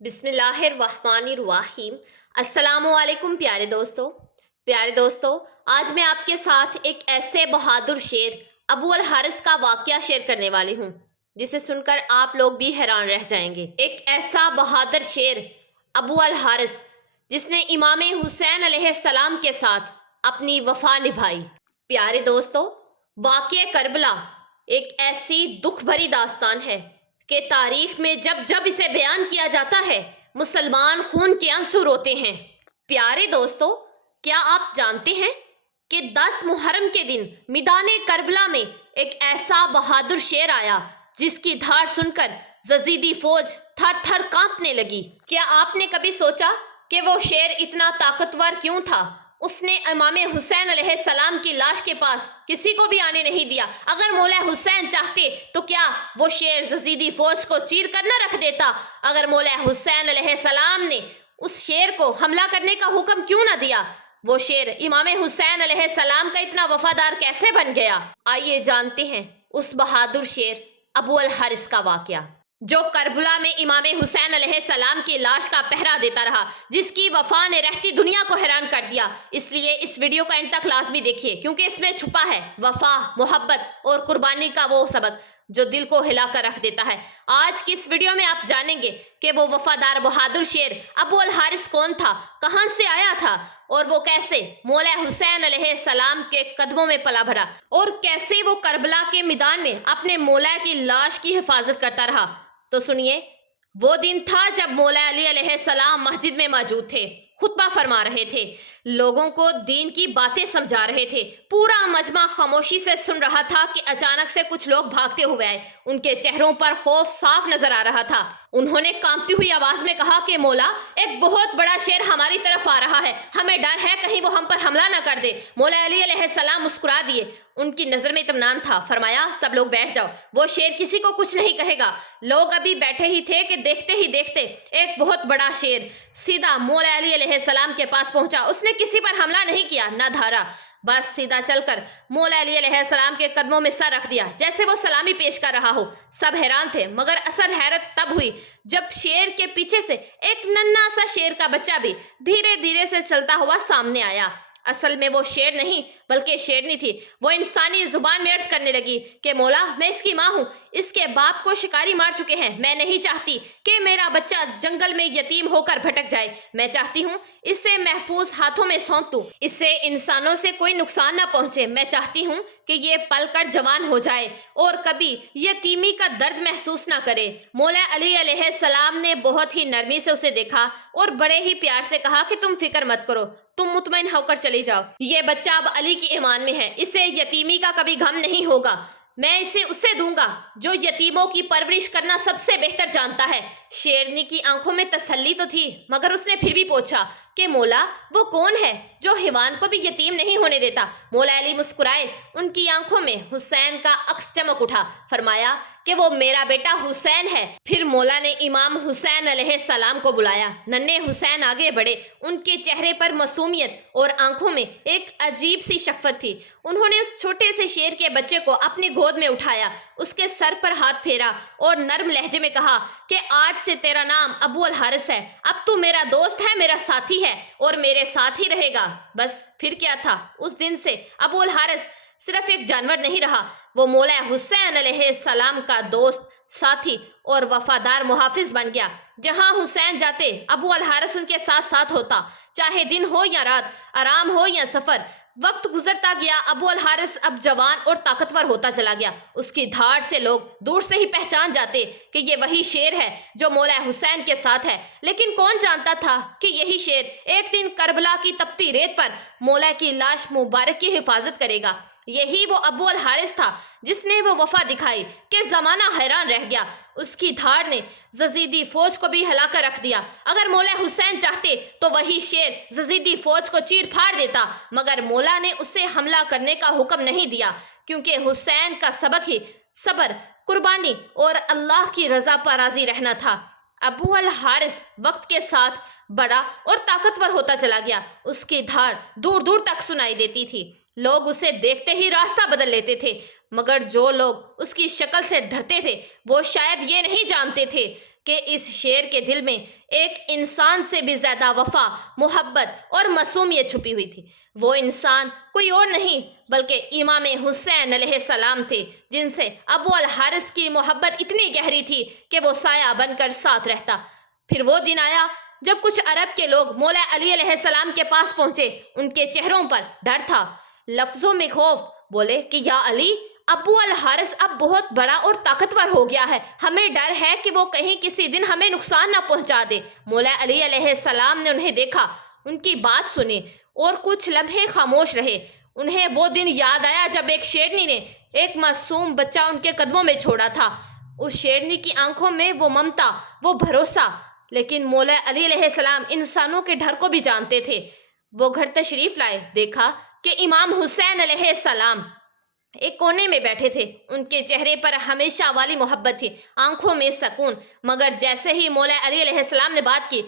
بسم اللہ الرحمن الرحیم۔ السلام علیکم پیارے دوستوں، آج میں آپ کے ساتھ ایک ایسے بہادر شیر ابو الحارث کا واقعہ شیئر کرنے والی ہوں جسے سن کر آپ لوگ بھی حیران رہ جائیں گے۔ ایک ایسا بہادر شیر ابو الحارث جس نے امام حسین علیہ السلام کے ساتھ اپنی وفا نبھائی۔ پیارے دوستوں، واقعہ کربلا ایک ایسی دکھ بھری داستان ہے کہ تاریخ میں جب جب اسے بیان کیا جاتا ہے مسلمان خون کے آنسو روتے ہیں۔ پیارے دوستو، کیا آپ جانتے ہیں کہ 10 محرم کے دن میدان کربلا میں ایک ایسا بہادر شیر آیا جس کی دھاڑ سن کر یزیدی فوج تھر تھر کانپنے لگی۔ کیا آپ نے کبھی سوچا کہ وہ شیر اتنا طاقتور کیوں تھا؟ اس نے امام حسین علیہ السلام کی لاش کے پاس کسی کو بھی آنے نہیں دیا۔ اگر مولا حسین چاہتے تو کیا وہ شیر یزیدی فوج کو چیر کر نہ رکھ دیتا؟ اگر مولا حسین علیہ السلام نے اس شیر کو حملہ کرنے کا حکم کیوں نہ دیا؟ وہ شیر امام حسین علیہ السلام کا اتنا وفادار کیسے بن گیا؟ آئیے جانتے ہیں اس بہادر شیر ابو الحارث کا واقعہ، جو کربلا میں امام حسین علیہ السلام کی لاش کا پہرا دیتا رہا، جس کی وفا نے رہتی دنیا کو حیران کر دیا۔ اس لیے اس ویڈیو کا اینڈ تک لازمی دیکھیے، کیونکہ اس میں چھپا ہے وفا، محبت اور قربانی کا وہ سبق جو دل کو ہلا کر رکھ دیتا ہے۔ آج کی اس ویڈیو میں آپ جانیں گے کہ وہ وفادار بہادر شیر ابو الحارث کون تھا، کہاں سے آیا تھا، اور وہ کیسے مولا حسین علیہ السلام کے قدموں میں پلا بھرا، اور کیسے وہ کربلا کے میدان میں اپنے مولا کی لاش کی حفاظت کرتا رہا۔ تو سنیے، وہ دن تھا جب مولا علی علیہ السلام مسجد میں موجود تھے، خطبہ فرما رہے تھے، لوگوں کو دین کی باتیں سمجھا رہے تھے۔ پورا مجمع خاموشی سے سن رہا تھا کہ اچانک سے کچھ لوگ بھاگتے ہوئے آئے۔ ان کے چہروں پر خوف صاف نظر آ رہا تھا۔ انہوں نے کانپتی ہوئی آواز میں کہا کہ مولا، ایک بہت بڑا شیر ہماری طرف آ رہا ہے، ہمیں ڈر ہے کہیں وہ ہم پر حملہ نہ کر دے۔ مولا علی علیہ السلام مسکرا دیے، ان کی نظر میں اطمینان تھا۔ فرمایا، سب لوگ بیٹھ جاؤ، وہ شیر کسی کو کچھ نہیں کہے گا۔ لوگ ابھی بیٹھے ہی تھے کہ دیکھتے ہی دیکھتے ایک بہت بڑا شیر سیدھا مولا علی علیہ السلام کے پاس پہنچا۔ اس نے کسی پر حملہ نہیں کیا، نہ دھارا، بس سیدھا چل کر مولا علی علیہ السلام کے قدموں میں سر رکھ دیا جیسے وہ سلامی پیش کر رہا ہو۔ سب حیران تھے، مگر اصل حیرت تب ہوئی جب شیر کے پیچھے سے ایک ننھا سا شیر کا بچہ بھی دھیرے دھیرے سے چلتا ہوا سامنے آیا۔ اصل میں وہ شیر نہیں بلکہ شیرنی تھی۔ وہ انسانی زبان میں عرض کرنے لگی کہ مولا، میں اس کی ماں ہوں، اس کے باپ کو شکاری مار چکے ہیں، میں نہیں چاہتی کہ میرا بچہ جنگل میں یتیم ہو کر بھٹک جائے، میں چاہتی ہوں اسے محفوظ ہاتھوں میں سونپ دوں، اسے انسانوں سے کوئی نقصان نہ پہنچے، میں چاہتی ہوں کہ یہ پل کر جوان ہو جائے اور کبھی یتیمی کا درد محسوس نہ کرے۔ مولا علی علیہ السلام نے بہت ہی نرمی سے اسے دیکھا اور بڑے ہی پیار سے کہا کہ تم فکر مت کرو، تم مطمئن ہو کر چلی جاؤ، یہ بچہ اب علی کی ایمان میں ہے، اسے یتیمی کا کبھی غم نہیں ہوگا، میں اسے دوں گا جو یتیموں کی پرورش کرنا سب سے بہتر جانتا ہے۔ شیرنی کی آنکھوں میں تسلی تو تھی، مگر اس نے پھر بھی پوچھا کہ مولا، وہ کون ہے جو حیوان کو بھی یتیم نہیں ہونے دیتا؟ مولا علی مسکرائے، ان کی آنکھوں میں حسین کا عکس چمک اٹھا۔ فرمایا کہ وہ میرا بیٹا حسین ہے۔ پھر مولا نے امام حسین علیہ السلام کو بلایا۔ ننھے حسین آگے بڑھے، ان کے چہرے پر معصومیت اور آنکھوں میں ایک عجیب سی شفقت تھی۔ انہوں نے اس چھوٹے سے شیر کے بچے کو اپنی گود میں اٹھایا، اس کے سر پر ہاتھ پھیرا اور نرم لہجے میں کہا کہ آج سے تیرا نام ابو الحارث ہے، اب تو میرا دوست ہے، میرا ساتھی ہے اور میرے ساتھ ہی رہے گا۔ بس پھر کیا تھا، اس دن سے ابو الحارث صرف ایک جانور نہیں رہا، وہ مولا حسین علیہ السلام کا دوست، ساتھی اور وفادار محافظ بن گیا۔ جہاں حسین جاتے ابو الحارث ان کے ساتھ ساتھ ہوتا، چاہے دن ہو یا رات، آرام ہو یا سفر۔ وقت گزرتا گیا، ابو الحارث اب جوان اور طاقتور ہوتا چلا گیا۔ اس کی دھاڑ سے لوگ دور سے ہی پہچان جاتے کہ یہ وہی شیر ہے جو مولا حسین کے ساتھ ہے۔ لیکن کون جانتا تھا کہ یہی شیر ایک دن کربلا کی تپتی ریت پر مولا کی لاش مبارک کی حفاظت کرے گا۔ یہی وہ ابو الحارث تھا جس نے وہ وفا دکھائی کہ زمانہ حیران رہ گیا۔ اس کی دھاڑ نے یزیدی فوج کو بھی ہلا کر رکھ دیا۔ اگر مولا حسین چاہتے تو وہی شیر یزیدی فوج کو چیر پھاڑ دیتا، مگر مولا نے اسے حملہ کرنے کا حکم نہیں دیا، کیونکہ حسین کا سبق ہی صبر، قربانی اور اللہ کی رضا پر راضی رہنا تھا۔ ابو الحارث وقت کے ساتھ بڑا اور طاقتور ہوتا چلا گیا۔ اس کی دھاڑ دور دور تک سنائی دیتی تھی، لوگ اسے دیکھتے ہی راستہ بدل لیتے تھے، مگر جو لوگ اس کی شکل سے ڈرتے تھے وہ شاید یہ نہیں جانتے تھے کہ اس شیر کے دل میں ایک انسان سے بھی زیادہ وفا، محبت اور معصومیت چھپی ہوئی تھی۔ وہ انسان کوئی اور نہیں بلکہ امام حسین علیہ السلام تھے، جن سے ابو الحارث کی محبت اتنی گہری تھی کہ وہ سایہ بن کر ساتھ رہتا۔ پھر وہ دن آیا جب کچھ عرب کے لوگ مولا علی علیہ السلام کے پاس پہنچے۔ ان کے چہروں پر ڈر تھا، لفظوں میں خوف۔ بولے کہ یا علی، ابو الحارث اب بہت بڑا اور طاقتور ہو گیا ہے، ہمیں ڈر ہے کہ وہ کہیں کسی دن ہمیں نقصان نہ پہنچا دے۔ مولا علی علیہ السلام نے انہیں دیکھا، ان کی بات سنی اور کچھ لمحے خاموش رہے۔ انہیں وہ دن یاد آیا جب ایک شیرنی نے ایک معصوم بچہ ان کے قدموں میں چھوڑا تھا۔ اس شیرنی کی آنکھوں میں وہ ممتا، وہ بھروسہ۔ لیکن مولا علی علیہ السلام انسانوں کے ڈر کو بھی جانتے تھے۔ وہ گھر تشریف لائے، دیکھا کہ امام حسین علیہ السلام ایک کونے میں بیٹھے تھے۔ ان کے چہرے پر ہمیشہ والی محبت تھی، آنکھوں میں سکون۔ مگر جیسے ہی مولا علی علیہ السلام نے بات کی،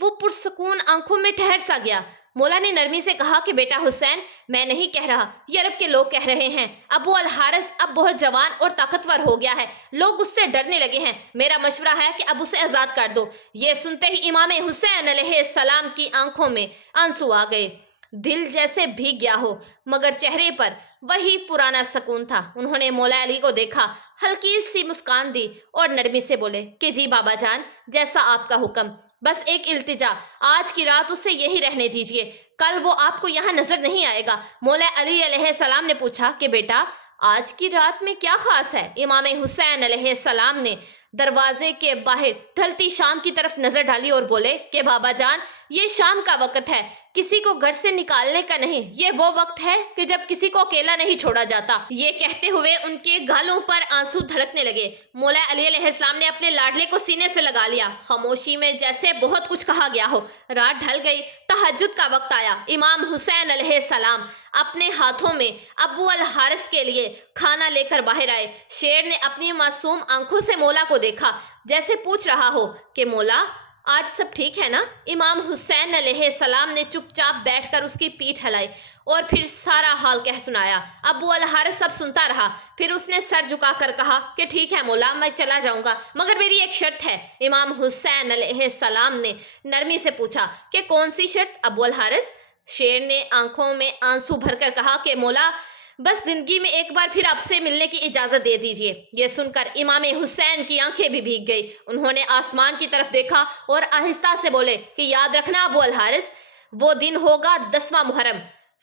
وہ پرسکون آنکھوں میں ٹھہر سا گیا۔ مولا نے نرمی سے کہا کہ بیٹا حسین، میں نہیں کہہ رہا، یہ عرب کے لوگ کہہ رہے ہیں۔ ابو الحارث اب بہت جوان اور طاقتور ہو گیا ہے، لوگ اس سے ڈرنے لگے ہیں۔ میرا مشورہ ہے کہ اب اسے آزاد کر دو۔ یہ سنتے ہی امام حسین علیہ السلام کی آنکھوں میں آنسو آ گئے، دل جیسے بھیگ گیا ہو، مگر چہرے پر وہی پرانا سکون تھا۔ انہوں نے مولا علی کو دیکھا، ہلکی سی مسکان دی اور نرمی سے بولے کہ جی بابا جان، جیسا آپ کا حکم۔ بس ایک التجا، آج کی رات اسے یہی رہنے دیجیے، کل وہ آپ کو یہاں نظر نہیں آئے گا۔ مولا علی علیہ السلام نے پوچھا کہ بیٹا، آج کی رات میں کیا خاص ہے؟ امام حسین علیہ السلام نے دروازے کے باہر ڈھلتی شام کی طرف نظر ڈالی اور بولے کہ بابا جان، یہ شام کا وقت ہے، کسی کو گھر سے نکالنے کا نہیں۔ یہ وہ وقت ہے کہ جب کسی کو اکیلا نہیں چھوڑا جاتا۔ یہ کہتے ہوئے ان کے گالوں پر آنسو دھڑکنے لگے۔ مولا علی علیہ السلام نے اپنے لاڈلے کو سینے سے لگا لیا، خاموشی میں جیسے بہت کچھ کہا گیا ہو۔ رات ڈھل گئی، تہجد کا وقت آیا۔ امام حسین علیہ السلام اپنے ہاتھوں میں ابو الحارث کے لیے کھانا لے کر باہر آئے۔ شیر نے اپنی معصوم آنکھوں سے مولا کو دیکھا، جیسے پوچھ رہا ہو کہ مولا، آج سب ٹھیک ہے نا؟ امام حسین علیہ السلام نے چپ چاپ بیٹھ کر اس کی پیٹھ ہلائی اور پھر سارا حال کہہ سنایا۔ ابو الحارث سب سنتا رہا، پھر اس نے سر جھکا کر کہا کہ ٹھیک ہے مولا، میں چلا جاؤں گا، مگر میری ایک شرط ہے۔ امام حسین علیہ السلام نے نرمی سے پوچھا کہ کون سی شرط ابو الحارث؟ شیر نے آنکھوں میں آنسو بھر کر کہا کہ مولا، بس زندگی میں ایک بار پھر آپ سے ملنے کی اجازت دے دیجیے۔ یہ سن کر امام حسین کی آنکھیں بھی بھیگ گئی۔ انہوں نے آسمان کی طرف دیکھا اور آہستہ سے بولے کہ یاد رکھنا ابو الحارث، وہ دن ہوگا 10واں محرم،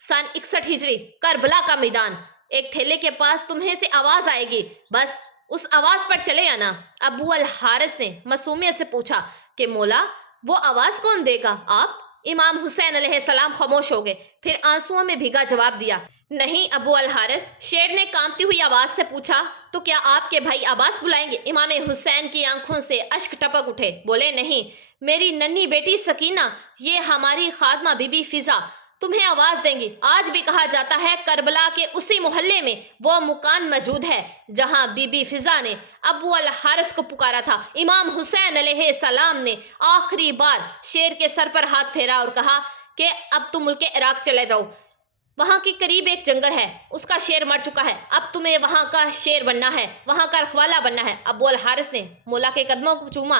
سن 61 ہجری، کربلا کا میدان۔ ایک ٹھیلے کے پاس تمہیں سے آواز آئے گی، بس اس آواز پر چلے آنا۔ ابو الحارث نے معصومیت سے پوچھا کہ مولا، وہ آواز کون دے گا؟ آپ؟ امام حسین علیہ السلام خاموش ہو گئے، پھر آنسوؤں میں بھیگا جواب دیا، نہیں ابو الحارث۔ شیر نے کانپتی ہوئی آواز سے پوچھا، تو کیا آپ کے بھائی عباس بلائیں گے؟ امام حسین کی آنکھوں سے اشک ٹپک اٹھے، بولے نہیں، میری ننھی بیٹی سکینہ، یہ ہماری خادمہ بی بی فضا تمہیں آواز دیں گی۔ آج بھی کہا جاتا ہے کربلا کے اسی محلے میں وہ مکان موجود ہے جہاں بی بی فضا نے ابو الحارث کو پکارا تھا۔ امام حسین علیہ السلام نے آخری بار شیر کے سر پر ہاتھ پھیرا اور کہا کہ اب تم ملک عراق چلے جاؤ، وہاں کے قریب ایک جنگل ہے، اس کا شیر مر چکا ہے، اب تمہیں وہاں کا شیر بننا ہے، وہاں کا رکھوالا بننا ہے۔ ابو الحارث نے مولا کے قدموں کو چوما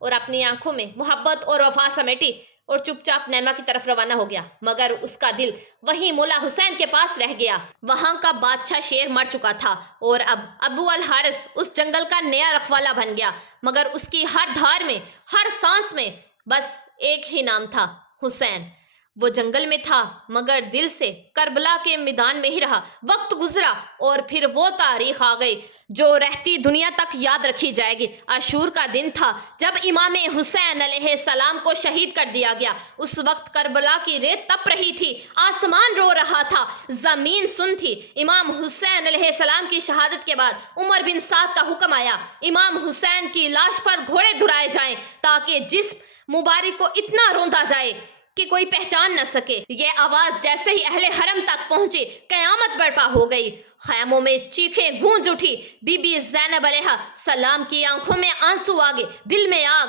اور اپنی آنکھوں میں محبت اور وفا سمیٹی اور چپ چاپ نینوا کی طرف روانہ ہو گیا، مگر اس کا دل وہیں مولا حسین کے پاس رہ گیا۔ وہاں کا بادشاہ شیر مر چکا تھا اور اب ابو الحارث اس جنگل کا نیا رکھوالا بن گیا، مگر اس کی ہر دھار میں، ہر سانس میں بس ایک ہی نام تھا، حسین۔ وہ جنگل میں تھا مگر دل سے کربلا کے میدان میں ہی رہا۔ وقت گزرا اور پھر وہ تاریخ آ گئی جو رہتی دنیا تک یاد رکھی جائے گی۔ عاشور کا دن تھا جب امام حسین علیہ السلام کو شہید کر دیا گیا۔ اس وقت کربلا کی ریت تپ رہی تھی، آسمان رو رہا تھا، زمین سن تھی۔ امام حسین علیہ السلام کی شہادت کے بعد عمر بن سعد کا حکم آیا، امام حسین کی لاش پر گھوڑے دھرائے جائیں تاکہ جسم مبارک کو اتنا روندا جائے کہ کوئی پہچان نہ سکے۔ یہ آواز جیسے ہی اہل حرم تک پہنچی، قیامت برپا ہو گئی۔ خیموں میں چیخیں گونج اٹھی۔ بی بی زینب علیہ السلام کی آنکھوں میں آنسو آ گئے، دل میں آگ